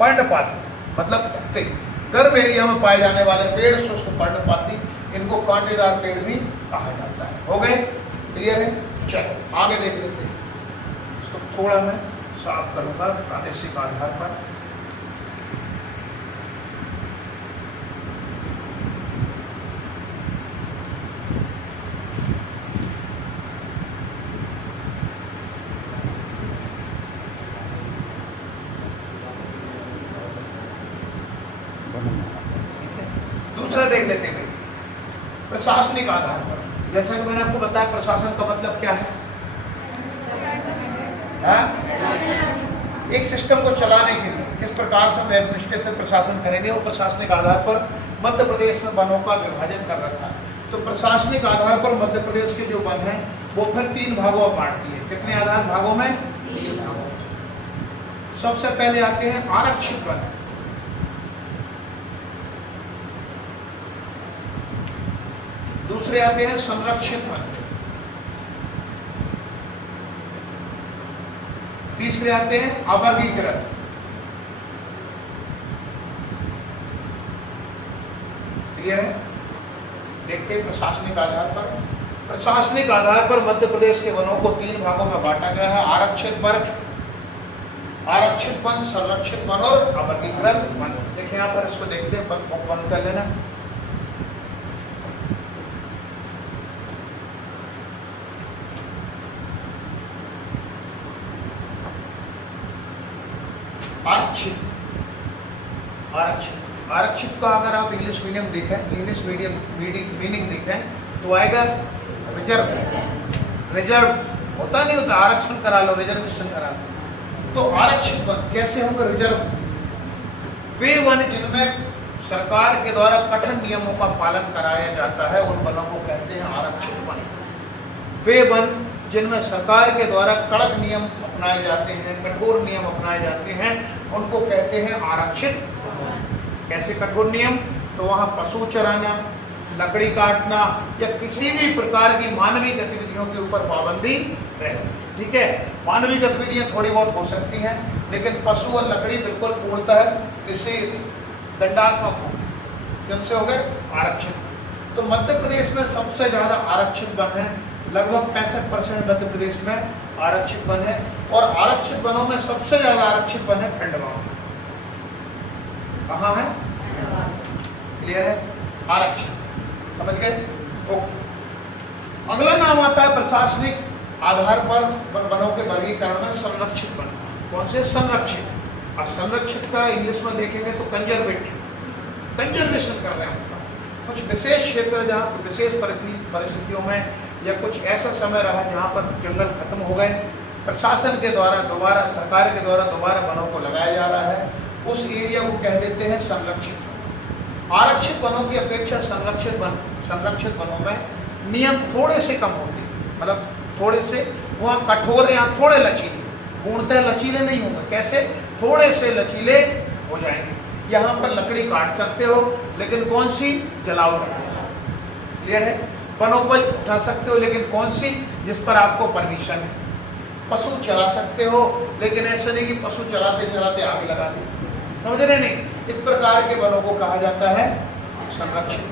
पर्णपाती मतलब गर्म एरिया में पाए जाने वाले पेड़ शुष्क पर्णपाती, इनको कांटेदार पेड़ भी कहा जाता है। हो गए, क्लियर है? चलो आगे देख लेते हैं। इसको थोड़ा मैं साफ करूंगा प्रादेशिक आधार पर। दूसरा देख लेते हैं प्रशासनिक आधार पर। जैसा कि मैंने आपको बताया प्रशासन का मतलब क्या है? एक सिस्टम को चलाने के लिए किस प्रकार से व्यवस्थित से प्रशासन करेंगे, वो प्रशासनिक आधार पर मध्य प्रदेश में वनों का विभाजन कर रखा है। तो प्रशासनिक आधार पर मध्य प्रदेश के जो वन हैं वो फिर 3 भागों में बांटती है। कितने आधार भागों में? 3 भागों में। सबसे पहले आते हैं आरक्षित वन, दूसरे आते हैं संरक्षित वन, तीसरे आते हैं अवर्गीकृत। क्लियर है? देखते हैं प्रशासनिक आधार पर। प्रशासनिक आधार पर मध्य प्रदेश के वनों को 3 भागों में बांटा गया है। आरक्षित वन, संरक्षित वन और अवर्गीकृत वन। देखिए यहाँ पर इसको देखते हैं, बंद कर लेना। आरक्षित का अगर आप इंग्लिश मीडियम देखें, इंग्लिश मीडियम मीनिंग देखें तो आएगा रिजर्व होता नहीं होता, आरक्षण करा लो, रिजर्वेशन करा लो। तो आरक्षित वन कैसे होगा? रिजर्व वे वन जिनमें सरकार के द्वारा कठिन नियमों का पालन कराया जाता है, उन वनों को कहते हैं आरक्षित वन। वे वन जिनमें सरकार के द्वारा कड़क नियम अपनाए जाते हैं, कठोर नियम अपनाए जाते हैं, उनको कहते हैं आरक्षित। कैसे कठोर नियम? तो वहाँ पशु चराना, लकड़ी काटना या किसी भी प्रकार की मानवीय गतिविधियों के ऊपर पाबंदी रहती। ठीक है, मानवीय गतिविधियां थोड़ी बहुत हो सकती हैं, लेकिन पशु और लकड़ी बिल्कुल पूर्णतः निषेध, दंडात्मक हो। जिनसे हो गए आरक्षित। तो मध्य प्रदेश में सबसे ज्यादा आरक्षित वन है, लगभग 65% मध्य प्रदेश में आरक्षित वन है। और आरक्षित वनों में सबसे ज्यादा आरक्षित वन है खंडवा। कहाँ है? क्लियर है? आरक्षित, समझ गए? ओके। अगला नाम आता है प्रशासनिक आधार पर वनों के वर्गीकरण में संरक्षित वन। कौन से? संरक्षित। अब संरक्षित का इंग्लिश में देखेंगे तो कंजर्वेशन कर रहे हैं। कुछ विशेष क्षेत्र जहाँ विशेष परिस्थितियों में या कुछ ऐसा समय रहा जहाँ पर जंगल खत्म हो गए, प्रशासन के द्वारा दोबारा, सरकार के द्वारा दोबारा वनों को लगाया जा रहा है, उस एरिया को कह देते हैं संरक्षित वन। आरक्षित वनों की अपेक्षा संरक्षित वनों में नियम थोड़े से कम होते हैं, मतलब थोड़े से, वहाँ कठोर है, यहाँ थोड़े लचीले, पूर्णतः लचीले नहीं होंगे। कैसे? थोड़े से लचीले हो जाएंगे। यहाँ पर लकड़ी काट सकते हो, लेकिन कौन सी? जलाओ लकड़ी। क्लियर है? वनोपज उठा सकते हो, लेकिन कौन सी? जिस पर आपको परमिशन है। पशु चरा सकते हो, लेकिन ऐसा नहीं कि पशु चराते चराते आग लगा दी। समझ रहे नहीं? इस प्रकार के वनों को कहा जाता है संरक्षित।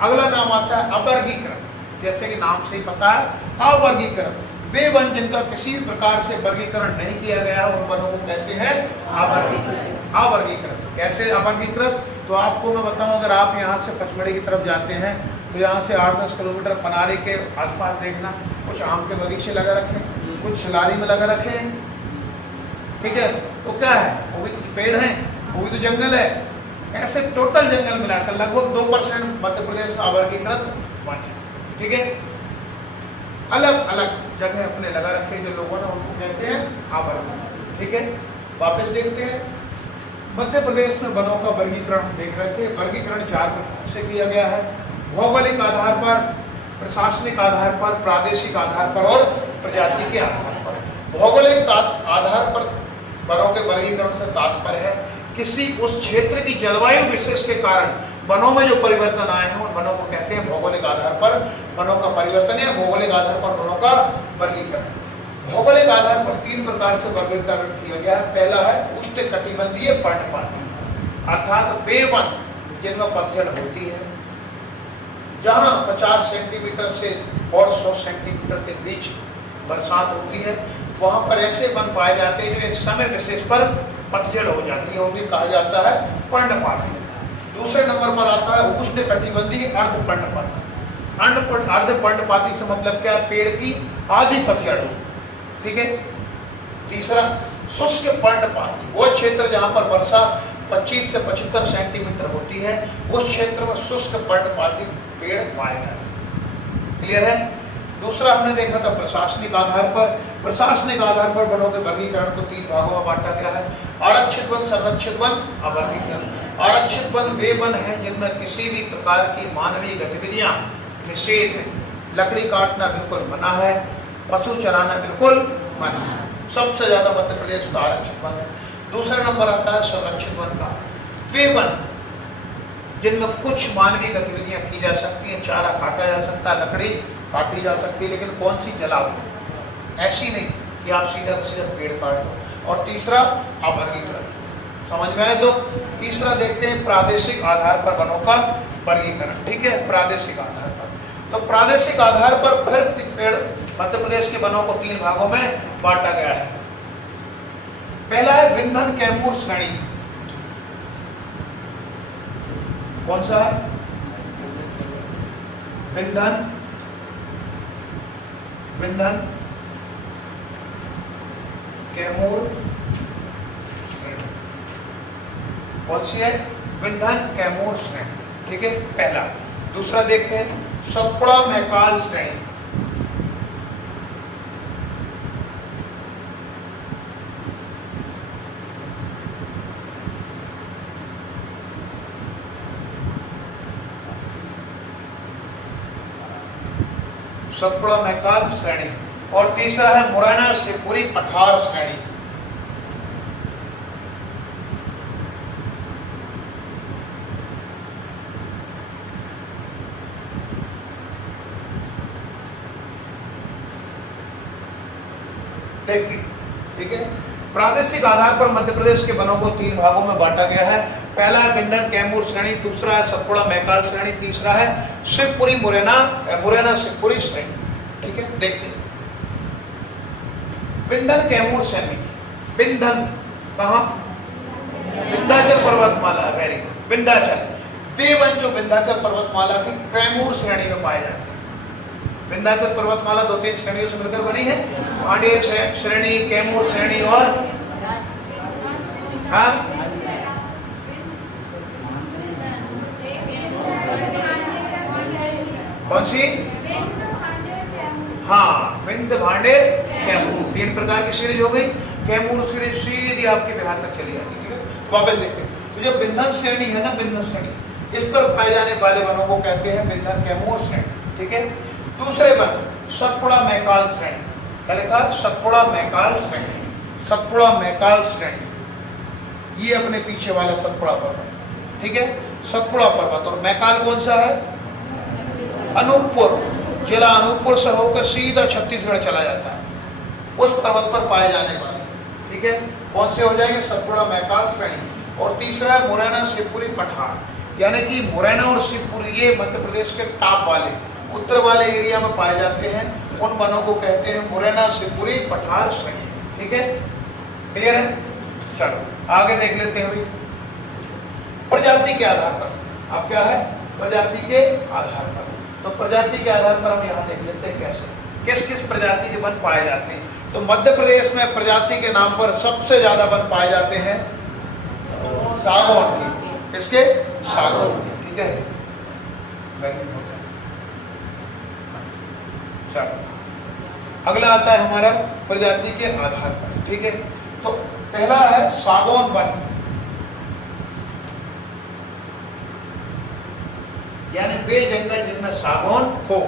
अगला नाम आता है अवर्गीकृत। जैसे कि नाम से ही पता है, अवर्गीकृत। वे वन जिनका किसी भी प्रकार से वर्गीकरण नहीं किया गया, उन वनों को कहते हैं अवर्गीकृत। अवर्गीकृत कैसे अवर्गीकृत? तो आपको मैं बताऊं, अगर आप यहाँ से पचमढ़ी की तरफ जाते हैं तो यहाँ से 8-10 किलोमीटर पनारी के आसपास देखना, कुछ आम के बगीचे लगा रखे हैं, कुछ सिलारी में लगा रखे हैं। ठीक है, तो क्या है? वो भी तो पेड़ हैं, वो भी तो जंगल है। ऐसे टोटल जंगल मिलाकर लगभग 2% मध्य प्रदेश का अवर्गीकृत वन है। ठीक है, अलग अलग जगह अपने लगा रखे जो लोगों ने, उनको कहते हैं अवर्गीकृत। ठीक है, वापस देखते हैं। मध्य प्रदेश में वनों का वर्गीकरण देख रहे थे। वर्गीकरण 4 प्रकार से किया गया है: भौगोलिक आधार पर, प्रशासनिक आधार पर, प्रादेशिक आधार पर और प्रजाति के आधार पर। भौगोलिक आधार पर वनों के वर्गीकरण से तात्पर्य है किसी उस क्षेत्र की जलवायु विशेष के कारण वनों में जो परिवर्तन आए हैं, उन वनों को कहते हैं भौगोलिक आधार पर वनों का परिवर्तन या भौगोलिक आधार पर वनों का वर्गीकरण। भौगोलिक आधार पर 3 प्रकार से वर्गीकरण किया गया है। पहला है उष्णकटिबंधीय पर्णपाती, अर्थात वे वन जिनमें पतझड़ होती है, जहां 50 सेंटीमीटर से और 100 सेंटीमीटर के बीच बरसात होती है, वहां पर ऐसे वन पाए जाते हैं जो एक समय विशेष पर पतझड़ हो जाती है, उन्हें कहा जाता है पर्णपाती। दूसरे नंबर पर आता है उष्णकटिबंधीय अर्धपर्णपाती। अर्धपर्णपाती से मतलब क्या है? पेड़ की आधी पतझड़ हो, ठीक है। तीसरा शुष्क पर्णपाती, वो क्षेत्र जहां पर वर्षा 25 से 75 सेंटीमीटर होती है, उस क्षेत्र में शुष्क पर्णपाती पेड़ पाए जाते हैं। क्लियर है? दूसरा हमने देखा था प्रशासनिक आधार पर। प्रशासनिक आधार पर वनों के वर्गीकरण को 3 भागों में बांटा गया है: आरक्षित वन, संरक्षित वन, अवर्गीकरण। आरक्षित वन वे वन है जिनमें किसी भी प्रकार की मानवीय गतिविधियां निषेध है। लकड़ी काटना बिल्कुल मना है, पशु चराना बिल्कुल मना है। सबसे ज्यादा मध्य प्रदेश का आरक्षित वन है। दूसरा नंबर आता है संरक्षित वन का। वे वन जिनमें कुछ मानवीय गतिविधियां की जा सकती हैं, चारा काटा जा सकता है, लकड़ी काटी जा सकती है, लेकिन कौन सी जलाओ, ऐसी नहीं कि आप सीधा सीधा पेड़ काट दो। और तीसरा अवर्गीकरण। समझ में आए? तो तीसरा देखते हैं प्रादेशिक आधार पर वनों का वर्गीकरण, ठीक है। प्रादेशिक आधार पर, तो प्रादेशिक आधार पर फिर पेड़ मध्य प्रदेश के वनों को 3 भागों में बांटा गया है। पहला है विंधन कैमूर श्रेणी। कौन सा है? विंधन कैमूर श्रेणी। कौन सी है? विंधन कैमूर श्रेणी, ठीक है, पहला। दूसरा देखते हैं सतपुड़ा मैकाल श्रेणी। सतपुड़ा मैकाल श्रेणी। और तीसरा है मुरैना शिवपुरी पठार श्रेणी। ठीक है। प्रादेशिक आधार पर मध्य प्रदेश के वनों को 3 भागों में बांटा गया है। पहला है विंधन कैमूर श्रेणी, दूसरा है सतपुड़ा मैकाल श्रेणी, तीसरा है शिवपुरी मुरैना शिवपुरी श्रेणी, ठीक है। देखते हैं विंधन कैमूर श्रेणी। विंधन कहाँ? विंध्याचल पर्वतमाला, very good, Vindhyachal. Way one जो विंध्याचल पर्वतमाला की कैमूर श्रेणी में पाए जाते हैं। विंध्याचल पर्वतमाला 2-3 श्रेणियों से मिलकर बनी है। भांडेर श्रेणी, कैमूर श्रेणी और कौन सी? हाँ, विंध्य, भांडेर, कैमूर, 3 प्रकार की सीरीज हो गई। कैमूर सीरीज सीधी आपके बिहार तक चली जाती है, ठीक है। वापस देखते हैं, तो जो विंधन श्रेणी है ना, विंधन श्रेणी, इस पर पाए जाने वाले वनों को कहते हैं विंधन कैमूर श्रेणी, ठीक है। दूसरे वन सतपुड़ा मैकाल श्रेणी। क्या लिखा? सतपुड़ा मैकाल श्रेणी। सतपुड़ा मैकाल श्रेणी, ये अपने पीछे वाला सतपुड़ा पर्वत, ठीक है, सतपुड़ा पर्वत। और मैकाल कौन सा है? अनूपपुर, जिला अनूपपुर से होकर सीधा छत्तीसगढ़ चला जाता है, उस पर्वत पर पाए जाने वाले, ठीक है। कौन से हो जाएंगे? सतपुड़ा मैकाल श्रेणी। और तीसरा है मुरैना शिवपुरी पठार, यानी कि मुरैना और शिवपुरी ये मध्य प्रदेश के टॉप वाले उत्तर वाले एरिया में पाए जाते हैं, उन वनों को कहते हैं मुरैना शिवपुरी पठार श्रेणी, ठीक है। क्लियर है? चलो आगे देख लेते हैं अभी प्रजाति के आधार पर। अब क्या है? प्रजाति के आधार पर। तो प्रजाति के आधार पर हम यहाँ देख लेते हैं कैसे किस किस प्रजाति के वन पाए जाते हैं। तो मध्य प्रदेश में प्रजाति के नाम पर सबसे ज्यादा वन पाए जाते हैं सागौन के। किसके? सागौन के, ठीक है। चलो अगला आता है हमारा प्रजाति के आधार पर, ठीक है। तो पहला है सागौन वन, यानी वे जंगल जिनमें सागौन हो,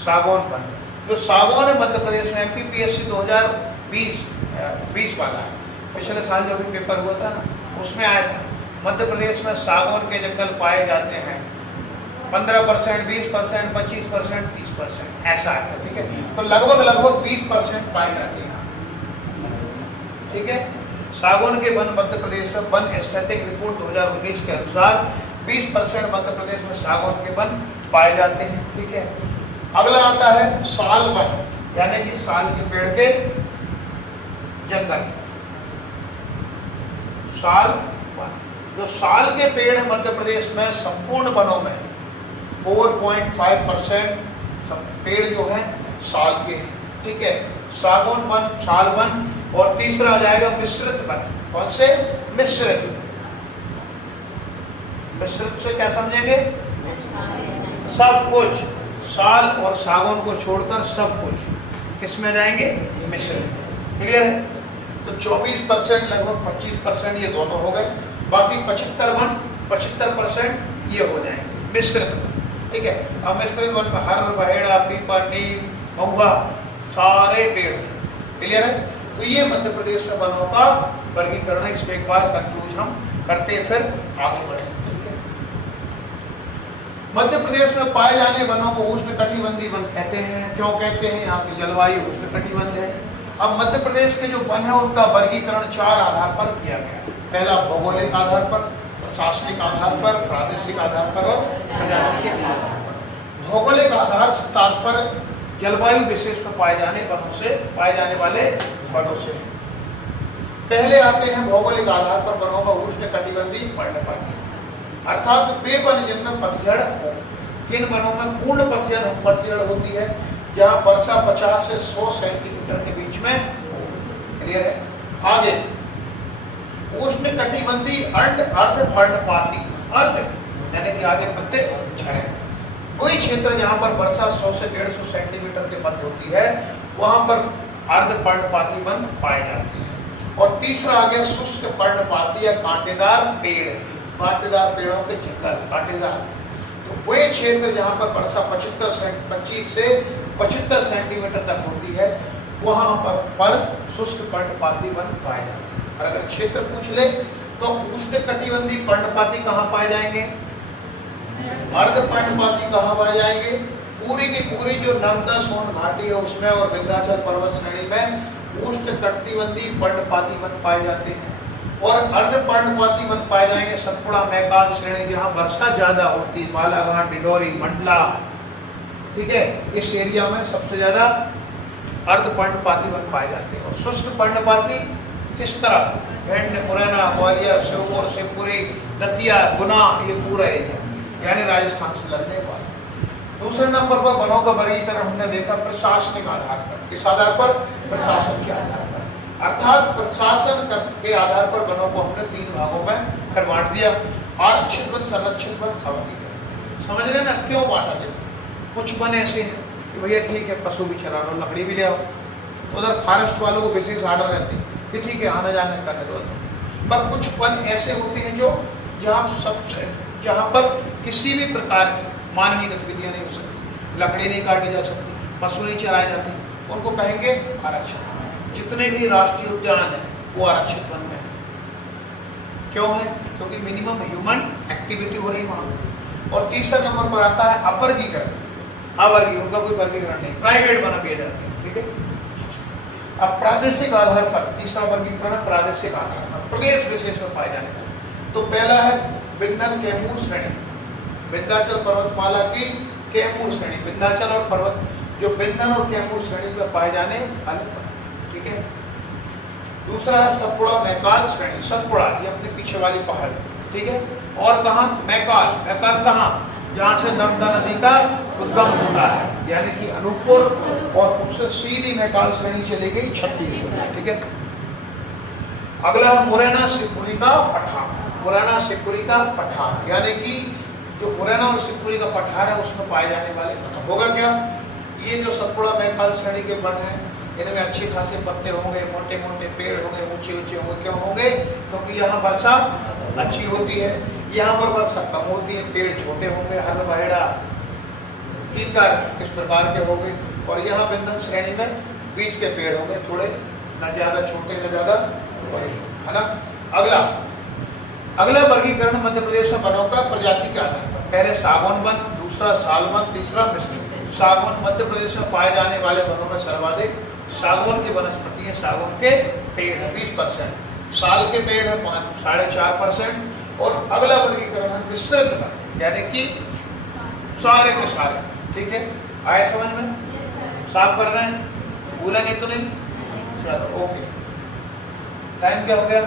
सागौन वन। जो सागौन है मध्य प्रदेश में MPPSC 2020 वाला है, पिछले साल जो भी पेपर हुआ था ना, उसमें आया था मध्य प्रदेश में सागौन के जंगल पाए जाते हैं 15%, 20%, 25%, 30%, ऐसा है, ठीक है। तो लगभग 20% पाए जाते हैं, ठीक है। सागौन के वन मध्य प्रदेश में वन एस्थेटिक रिपोर्ट 2019 के अनुसार 20% मध्य प्रदेश में सागौन के वन पाए जाते हैं। ठीक है, अगला आता है साल वन, यानी कि साल के पेड़ के जंगल। साल वन, जो साल के पेड़ है मध्य प्रदेश में संपूर्ण वनों में 4.5% पेड़ जो है साल के हैं। ठीक है, सागौन वन, साल वन, और तीसरा आ जाएगा मिश्रित वन। कौन से? मिश्रित। मिश्रित से क्या समझेंगे? सब कुछ, साल और सागौन को छोड़कर सब कुछ किस में जाएंगे? मिश्रित। क्लियर है? तो 24% लगभग 25% ये दोनों हो गए, बाकी 75% ये हो जाएंगे मिश्रित। ठीक है, अब मिश्रित वन में हर, बहेड़ा, पीपल, नीम, महुआ सारे पेड़। क्लियर है? तो ये मध्य प्रदेश में वनों का वर्गीकरण है। इसमें एक बार कंक्लूज हम करते हैं, फिर आगे बढ़ेंगे। ठीक है, मध्य प्रदेश में पाए जाने वनों को उष्णकटिबंधीय वन कहते हैं। क्यों कहते हैं? यहाँ की जलवायु उष्णकटिबंधीय है। अब मध्य प्रदेश के जो वन है उनका वर्गीकरण 4 आधार पर किया गया। पहला भौगोलिक आधार पर, प्रशासनिक आधार पर, प्रादेशिक आधार पर और प्रजाति के आधार पर। भौगोलिक आधार से तात्पर्य जलवायु विशेष में पाए जाने वनों से, पाए जाने वाले वनों से। पहले आते हैं भौगोलिक आधार पर वनों में उष्णकटिबंधीय पर्णपाती, अर्थात वे वन जिनमें पतझड़ हो। किन वनों में पूर्ण पतझड़ होती है? जहाँ वर्षा 50 से 100 सेंटीमीटर के बीच में। क्लियर है? आगे उष्णकटिबंधीय अर्ध पर्णपाती, अर्ध यानी कि आगे पत्ते झड़े। वही क्षेत्र जहाँ पर वर्षा 100 से 150 सेंटीमीटर के मध्य होती है, वहां पर अर्ध पर्णपाती वन पाए जाते हैं। और तीसरा आ गया शुष्क पर्णपाती या कांटेदार पेड़, कांटेदार पेड़ों के जंगल, कांटेदार। तो वही क्षेत्र जहाँ पर वर्षा 25 से 75 सेंटीमीटर तक होती है, वहां पर शुष्क पर्णपाती वन पाए जाते हैं। और अगर क्षेत्र पूछ ले तो उष्णकटिबंधीय पर्णपाती कहाँ पाए जाएंगे? अर्ध पर्णपाती कहाँ पाए जाएंगे? पूरी की पूरी जो नर्मदा सोन घाटी है उसमें और विंध्याचल पर्वत श्रेणी में उष्णकटिबंधीय पर्णपाती वन पाए जाते हैं। और अर्ध पर्णपाती वन पाए जाएंगे सतपुड़ा मैकाल श्रेणी, जहाँ वर्षा ज्यादा होती है, बालाघाट, डिंडोरी, मंडला। ठीक है, इस एरिया में सबसे ज्यादा अर्ध पर्णपाती वन पाए जाते हैं। और शुष्क पर्णपाती किस तरह? भिंड, मुरैना, ग्वालियर, श्योपुर, शिवपुरी, दतिया, गुना, ये पूरा एरिया, यानी राजस्थान से लगने वाला। दूसरे नंबर पर वनों का वर्गीकरण हमने देखा प्रशासनिक आधार पर। किस आधार पर? प्रशासन के आधार पर। अर्थात प्रशासन के आधार पर वनों को हमने 3 भागों में फिर बांट दिया। आरक्षित वन, संरक्षित वन, अवर्गीकरण। समझ रहे ना क्यों बांटा गया? कुछ वन ऐसे हैं कि भैया ठीक है पशु भी चरा लो, लकड़ी भी ले आओ, उधर फॉरेस्ट वालों को विशेष आर्डर रहते हैं कि ठीक है आने जाने करने दो। पर कुछ वन ऐसे होते हैं जो जहाँ पर किसी भी प्रकार की मानवीय गतिविधियां नहीं हो सकती, लकड़ी नहीं काटी जा सकती, पशु नहीं चराए जाते, उनको कहेंगे आरक्षित। जितने भी राष्ट्रीय उद्यान है वो आरक्षित वन में है। क्यों है? क्योंकक्योंकि मिनिमम ह्यूमन एक्टिविटी हो रही है वहाँ पर। और तीसरा नंबर पर आता है अवर्गीकरण। अवर्गीकरण, उनका कोई वर्गीकरण नहीं, प्राइवेट बना दिए जाते हैं। ठीक है, अब प्रादेशिक आधार पर तीसरा वर्गीकरण प्रादेशिक आधार पर प्रदेश विशेष में पाए जाने वाले। तो पहला है विंध्यन कैमूर श्रेणी, विंध्याचल पर्वतमाला की कैमूर श्रेणी, विंध्याचल और पर्वत जो विंध्यन और कैमूर श्रेणी में पाए जाने वाले। ठीक है, दूसरा है सतपुड़ा मैकाल श्रेणी। सतपुड़ा ये अपने पीछे वाली पहाड़ है। ठीक है, और कहाँ? मैकाल। मैकाल कहाँ? जहाँ से नर्मदा नदी का उद्गम होता है, यानी कि अनूपपुर, और उससे सीधी मैकाल श्रेणी चली गई छत्तीसगढ़। ठीक है, अगला है मुरैना शिवपुरी का पठार। मुरैना शिवपुरी का पठार, यानी कि जो मुरैना और शिवपुरी का पठार है उसमें पाए जाने वाले वन होगा क्या? ये जो सतपुड़ा मैकाल श्रेणी के वन है इनमें अच्छे खासे पत्ते होंगे, मोटे मोटे पेड़ होंगे, ऊंचे ऊंचे होंगे। क्यों होंगे? क्योंकि यहाँ वर्षा अच्छी होती है, यहाँ पर वर्षा कम होती है, पेड़ छोटे होंगे, हर बहेड़ा, कीकर इस प्रकार के होंगे। और यहाँ विंध्यन श्रेणी में बीच के पेड़ होंगे, थोड़े न ज्यादा छोटे न ज्यादा बड़े, है ना। अगला वर्गीकरण मध्य प्रदेश में वनों का प्रजाति के आधार पर। पहले सागौन वन, दूसरा साल वन, तीसरा मिश्रित। सागौन मध्य प्रदेश में पाए जाने वाले वनों में सर्वाधिक सागौन की वनस्पति है, सागौन के पेड़ है 20%। साल के पेड़ है 4.5%, और अगला वर्गीकरण है विस्तृत वन, यानी कि सारे के सारे। ठीक है, आए समझ में? साफ कर रहे हैं, भूलेंगे तो नहीं? चलो ओके। टाइम क्या हो गया?